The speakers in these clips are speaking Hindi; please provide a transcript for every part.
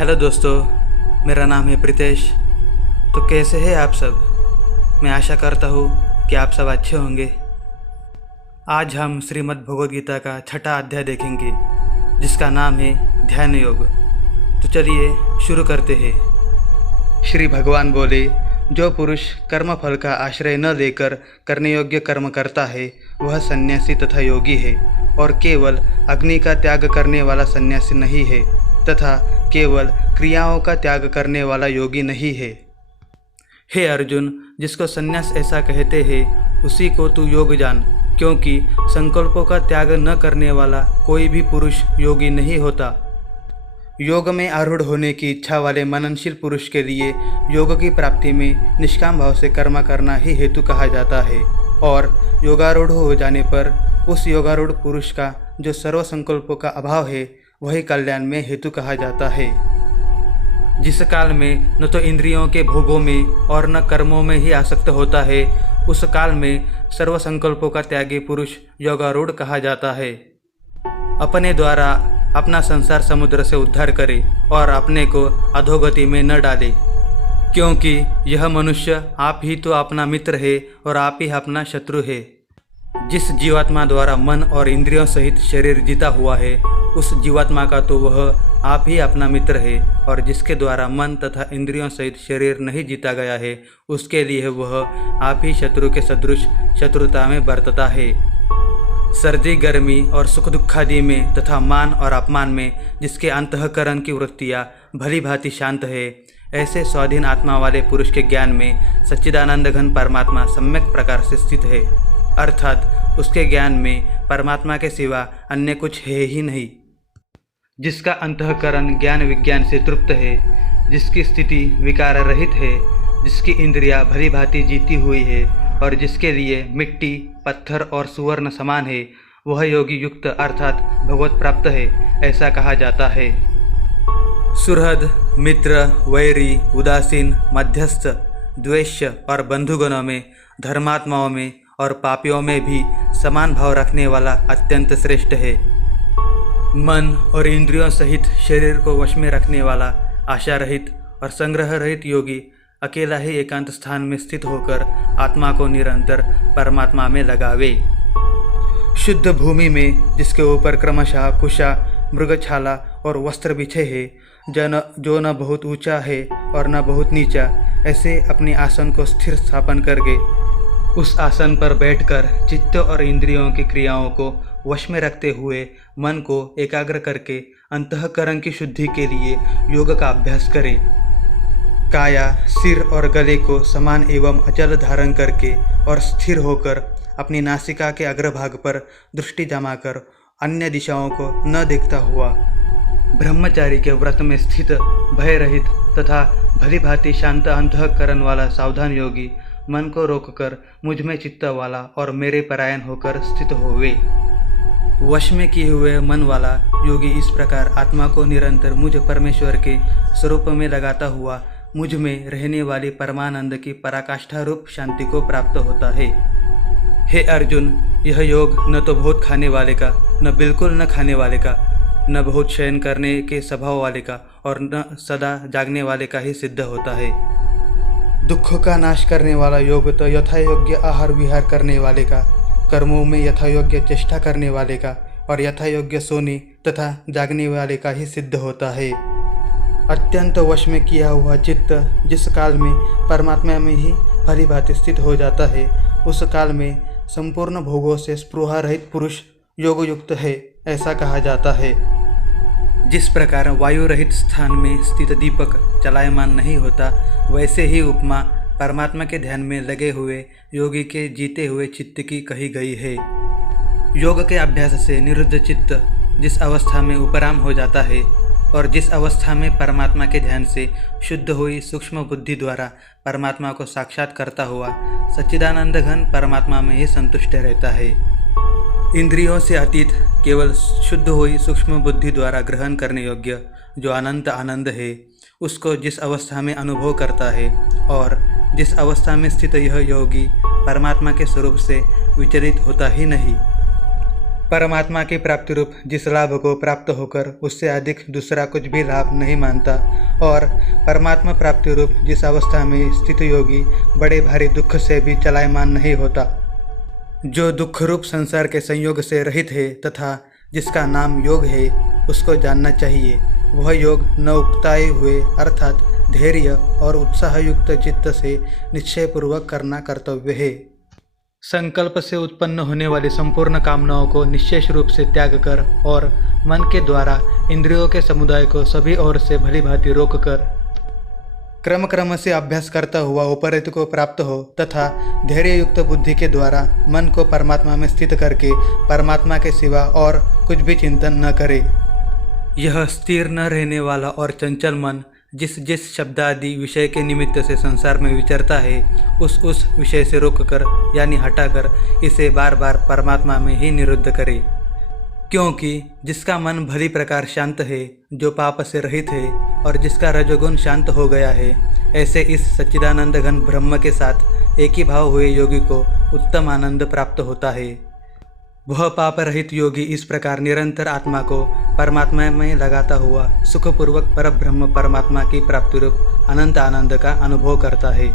हेलो दोस्तों, मेरा नाम है प्रितेश। तो कैसे हैं आप सब? मैं आशा करता हूँ कि आप सब अच्छे होंगे। आज हम श्रीमद् भगवद गीता का छठा अध्याय देखेंगे, जिसका नाम है ध्यान योग। तो चलिए शुरू करते हैं। श्री भगवान बोले, जो पुरुष कर्म फल का आश्रय न लेकर करने योग्य कर्म करता है वह सन्यासी तथा योगी है, और केवल अग्नि का त्याग करने वाला सन्यासी नहीं है तथा केवल क्रियाओं का त्याग करने वाला योगी नहीं है। हे अर्जुन, जिसको सन्यास ऐसा कहते हैं उसी को तू योग जान, क्योंकि संकल्पों का त्याग न करने वाला कोई भी पुरुष योगी नहीं होता। योग में आरूढ़ होने की इच्छा वाले मननशील पुरुष के लिए योग की प्राप्ति में निष्काम भाव से कर्म करना ही हेतु कहा जाता है, और योगारूढ़ हो जाने पर उस योगारूढ़ पुरुष का जो सर्व संकल्पों का अभाव है वही कल्याण में हेतु कहा जाता है। जिस काल में न तो इंद्रियों के भोगों में और न कर्मों में ही आसक्त होता है, उस काल में सर्व संकल्पों का त्यागी पुरुष योगारूढ़ कहा जाता है। अपने द्वारा अपना संसार समुद्र से उद्धार करे और अपने को अधोगति में न डाले, क्योंकि यह मनुष्य आप ही तो अपना मित्र है और आप ही अपना शत्रु है। जिस जीवात्मा द्वारा मन और इंद्रियों सहित शरीर जीता हुआ है, उस जीवात्मा का तो वह आप ही अपना मित्र है, और जिसके द्वारा मन तथा इंद्रियों सहित शरीर नहीं जीता गया है, उसके लिए वह आप ही शत्रु के सदृश शत्रुता में बरतता है। सर्दी गर्मी और सुख दुखादि में तथा मान और अपमान में जिसके अंतःकरण की वृत्तियाँ भली भांति शांत है, ऐसे स्वाधीन आत्मा वाले पुरुष के ज्ञान में सच्चिदानंद घन परमात्मा सम्यक प्रकार से स्थित है, अर्थात उसके ज्ञान में परमात्मा के सिवा अन्य कुछ है ही नहीं। जिसका अंतःकरण ज्ञान विज्ञान से तृप्त है, जिसकी स्थिति विकार रहित है, जिसकी इंद्रियां भली भांति जीती हुई है, और जिसके लिए मिट्टी पत्थर और सुवर्ण समान है, वह योगी युक्त अर्थात भगवत प्राप्त है, ऐसा कहा जाता है। सुहृद मित्र वैरी उदासीन मध्यस्थ द्वेष्य और बंधुगणों में, धर्मात्माओं में और पापियों में भी समान भाव रखने वाला अत्यंत श्रेष्ठ है। मन और इंद्रियों सहित शरीर को वश में रखने वाला आशा रहित और संग्रह रहित योगी अकेला ही एकांत स्थान में स्थित होकर आत्मा को निरंतर परमात्मा में लगावे। शुद्ध भूमि में जिसके ऊपर क्रमशः कुशा मृगछाला और वस्त्र बिछे हैं, जो न बहुत ऊंचा है और न बहुत नीचा, ऐसे अपने आसन को स्थिर स्थापन करके उस आसन पर बैठकर चित्त और इंद्रियों की क्रियाओं को वश में रखते हुए मन को एकाग्र करके अंतःकरण की शुद्धि के लिए योग का अभ्यास करें। काया सिर और गले को समान एवं अचल धारण करके और स्थिर होकर अपनी नासिका के अग्रभाग पर दृष्टि जमाकर अन्य दिशाओं को न देखता हुआ ब्रह्मचारी के व्रत में स्थित भय रहित तथा भली भांति शांत अंतःकरण वाला सावधान योगी मन को रोककर मुझ में चित्त वाला और मेरे परायण होकर स्थित होवे। वश में किए हुए मन वाला योगी इस प्रकार आत्मा को निरंतर मुझ परमेश्वर के स्वरूप में लगाता हुआ मुझ में रहने वाली परमानंद की पराकाष्ठा रूप शांति को प्राप्त होता है। हे अर्जुन, यह योग न तो बहुत खाने वाले का, न बिल्कुल न खाने वाले का, न बहुत शयन करने के स्वभाव वाले का, और न सदा जागने वाले का ही सिद्ध होता है। दुखों का नाश करने वाला योग तो यथायोग्य आहार विहार करने वाले का, कर्मों में यथायोग्य चेष्टा करने वाले का और यथायोग्य सोने तथा जागने वाले का ही सिद्ध होता है। अत्यंत वश में किया हुआ चित्त जिस काल में परमात्मा में ही भली भांति स्थित हो जाता है, उस काल में संपूर्ण भोगों से स्पृहा रहित पुरुष योग युक्त है, ऐसा कहा जाता है। जिस प्रकार वायु रहित स्थान में स्थित दीपक चलायमान नहीं होता, वैसे ही उपमा परमात्मा के ध्यान में लगे हुए योगी के जीते हुए चित्त की कही गई है। योग के अभ्यास से निरुद्ध चित्त जिस अवस्था में उपराम हो जाता है, और जिस अवस्था में परमात्मा के ध्यान से शुद्ध हुई सूक्ष्म बुद्धि द्वारा परमात्मा को साक्षात करता हुआ सच्चिदानंद घन परमात्मा में ही संतुष्ट रहता है। इंद्रियों से अतीत केवल शुद्ध हुई सूक्ष्म बुद्धि द्वारा ग्रहण करने योग्य जो अनंत आनंद है, उसको जिस अवस्था में अनुभव करता है, और जिस अवस्था में स्थित यह योगी परमात्मा के स्वरूप से विचलित होता ही नहीं। परमात्मा की प्राप्ति रूप जिस लाभ को प्राप्त होकर उससे अधिक दूसरा कुछ भी लाभ नहीं मानता और परमात्मा प्राप्ति रूप जिस अवस्था में स्थित योगी बड़े भारी दुख से भी चलायमान नहीं होता, जो दुख रूप संसार के संयोग से रहित है तथा जिसका नाम योग है, उसको जानना चाहिए। वह योग न उकताए हुए अर्थात धैर्य और उत्साहयुक्त चित्त से निश्चयपूर्वक करना कर्तव्य है। संकल्प से उत्पन्न होने वाली संपूर्ण कामनाओं को निश्चय रूप से त्याग कर और मन के द्वारा इंद्रियों के समुदाय को सभी ओर से भली भांति रोक कर क्रम से अभ्यास करता हुआ उपरित को प्राप्त हो तथा धैर्य युक्त बुद्धि के द्वारा मन को परमात्मा में स्थित करके परमात्मा के सिवा और कुछ भी चिंतन न करे। यह स्थिर न रहने वाला और चंचल मन जिस शब्दादि विषय के निमित्त से संसार में विचरता है, उस विषय से रोककर यानी हटाकर इसे बार बार परमात्मा में ही निरुद्ध करे। क्योंकि जिसका मन भली प्रकार शांत है, जो पाप से रहित है और जिसका रजोगुण शांत हो गया है, ऐसे इस सच्चिदानंद घन ब्रह्म के साथ एक ही भाव हुए योगी को उत्तम आनंद प्राप्त होता है। वह पाप रहित योगी इस प्रकार निरंतर आत्मा को परमात्मा में लगाता हुआ सुखपूर्वक परब्रह्म परमात्मा की प्राप्ति रूप अनंत आनंद का अनुभव करता है।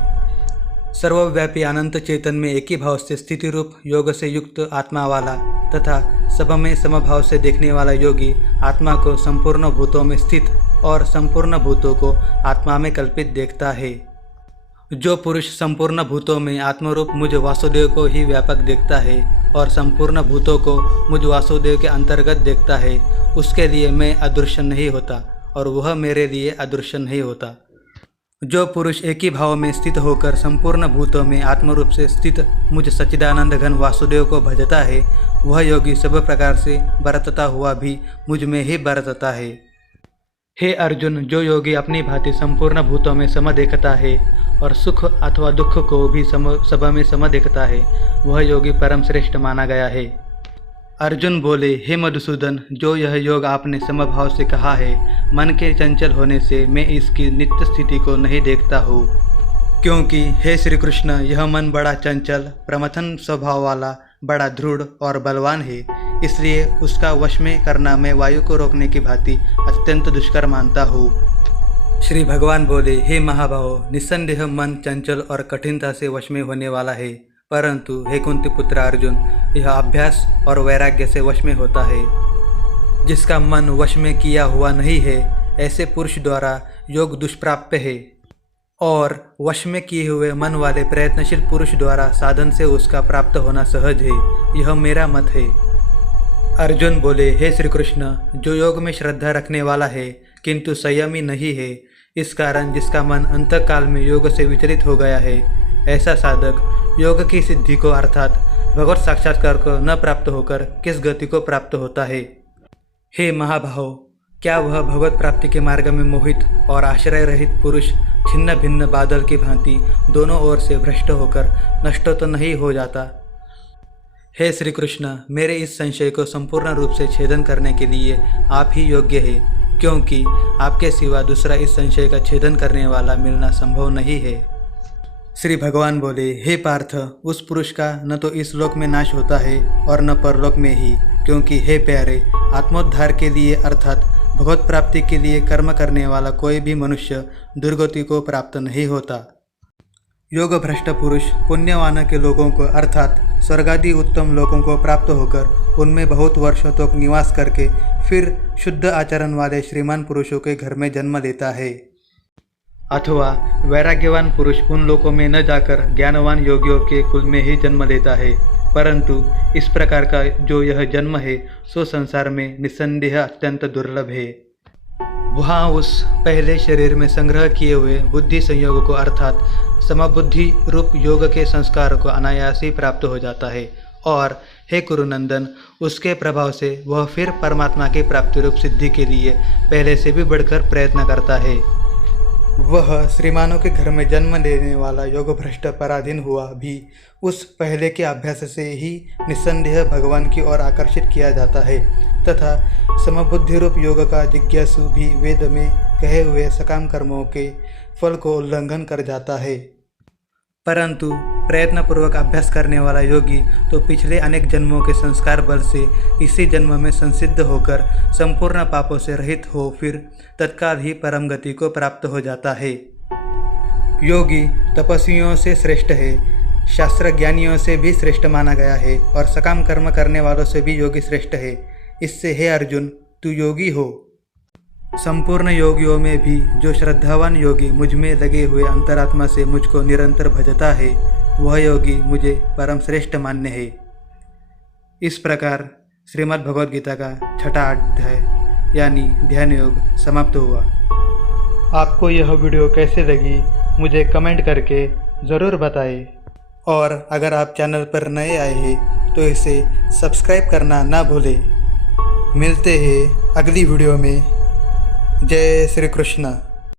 सर्वव्यापी अनंत चेतन में एक ही भाव से स्थिति रूप योग से युक्त आत्मा वाला तथा सब में समभाव से देखने वाला योगी आत्मा को संपूर्ण भूतों में स्थित और संपूर्ण भूतों को आत्मा में कल्पित देखता है। जो पुरुष संपूर्ण भूतों में आत्मरूप मुझ वासुदेव को ही व्यापक देखता है और संपूर्ण भूतों को मुझ वासुदेव के अंतर्गत देखता है, उसके लिए मैं अदृश्य नहीं होता और वह मेरे लिए अदृश्य नहीं होता। जो पुरुष एक ही भाव में स्थित होकर संपूर्ण भूतों में आत्मरूप से स्थित मुझ सच्चिदानंद घन वासुदेव को भजता है, वह योगी सब प्रकार से बरतता हुआ भी मुझ में ही बरतता है। हे अर्जुन, जो योगी अपनी भांति संपूर्ण भूतों में सम देखता है और सुख अथवा दुख को भी सब में सम देखता है, वह योगी परम श्रेष्ठ माना गया है। अर्जुन बोले, हे मधुसूदन, जो यह योग आपने समभाव से कहा है, मन के चंचल होने से मैं इसकी नित्य स्थिति को नहीं देखता हूँ। क्योंकि हे श्री कृष्ण, यह मन बड़ा चंचल प्रमथन स्वभाव वाला, बड़ा दृढ़ और बलवान है, इसलिए उसका वश में करना मैं वायु को रोकने की भांति अत्यंत दुष्कर मानता हूँ। श्री भगवान बोले, हे महाभाव, निस्संदेह मन चंचल और कठिनता से वश में होने वाला है, परंतु हे कुंती पुत्र अर्जुन, यह अभ्यास और वैराग्य से वश में होता है। जिसका मन वश में किया हुआ नहीं है, ऐसे पुरुष द्वारा योग दुष्प्राप्य है और वश में किए हुए मन वाले प्रयत्नशील पुरुष द्वारा साधन से उसका प्राप्त होना सहज है। यह मेरा मत है। अर्जुन बोले, हे श्री कृष्ण, जो योग में श्रद्धा रखने वाला है किंतु संयमी नहीं है, इस कारण जिसका मन अंतकाल में योग से विचलित हो गया है, ऐसा साधक योग की सिद्धि को अर्थात भगवत साक्षात्कार को न प्राप्त होकर किस गति को प्राप्त होता है। हे महाभाव, क्या वह भगवत प्राप्ति के मार्ग में मोहित और आश्रय रहित पुरुष छिन्न भिन्न बादल की भांति दोनों ओर से भ्रष्ट होकर नष्ट तो नहीं हो जाता? हे श्री कृष्ण, मेरे इस संशय को संपूर्ण रूप से छेदन करने के लिए आप ही योग्य है, क्योंकि आपके सिवा दूसरा इस संशय का छेदन करने वाला मिलना संभव नहीं है। श्री भगवान बोले, हे पार्थ, उस पुरुष का न तो इस लोक में नाश होता है और न परलोक में ही, क्योंकि हे प्यारे, आत्मोद्धार के लिए अर्थात भगवत प्राप्ति के लिए कर्म करने वाला कोई भी मनुष्य दुर्गति को प्राप्त नहीं होता। योग भ्रष्ट पुरुष पुण्यवान के लोगों को अर्थात स्वर्गादि उत्तम लोगों को प्राप्त होकर उनमें बहुत वर्षों तक निवास करके फिर शुद्ध आचरण वाले श्रीमान पुरुषों के घर में जन्म लेता है। अथवा वैराग्यवान पुरुष उन लोकों में न जाकर ज्ञानवान योगियों के कुल में ही जन्म लेता है, परंतु इस प्रकार का जो यह जन्म है सो संसार में निस्संदेह अत्यंत दुर्लभ है। वहाँ उस पहले शरीर में संग्रह किए हुए बुद्धि संयोग को अर्थात समबुद्धि रूप योग के संस्कार को अनायास ही प्राप्त हो जाता है और हे कुरुनंदन, उसके प्रभाव से वह फिर परमात्मा की प्राप्ति रूप सिद्धि के लिए पहले से भी बढ़कर प्रयत्न करता है। वह श्रीमानों के घर में जन्म लेने वाला योग भ्रष्ट पराधीन हुआ भी उस पहले के अभ्यास से ही निस्संदेह भगवान की ओर आकर्षित किया जाता है तथा समबुद्धि रूप योग का जिज्ञासु भी वेद में कहे हुए सकाम कर्मों के फल को उल्लंघन कर जाता है। परंतु प्रयत्नपूर्वक अभ्यास करने वाला योगी तो पिछले अनेक जन्मों के संस्कार बल से इसी जन्म में संसिद्ध होकर संपूर्ण पापों से रहित हो फिर तत्काल ही परम गति को प्राप्त हो जाता है। योगी तपस्वियों से श्रेष्ठ है, शास्त्र ज्ञानियों से भी श्रेष्ठ माना गया है और सकाम कर्म करने वालों से भी योगी श्रेष्ठ है। इससे हे अर्जुन, तू योगी हो। संपूर्ण योगियों में भी जो श्रद्धावान योगी मुझ में लगे हुए अंतरात्मा से मुझको निरंतर भजता है, वह योगी मुझे परम श्रेष्ठ मान्य है। इस प्रकार श्रीमद् भगवद गीता का छठा अध्याय यानी ध्यान योग समाप्त हुआ। आपको यह वीडियो कैसे लगी मुझे कमेंट करके ज़रूर बताएं और अगर आप चैनल पर नए आए हैं तो इसे सब्सक्राइब करना ना भूलें। मिलते हैं अगली वीडियो में। जय श्री कृष्ण।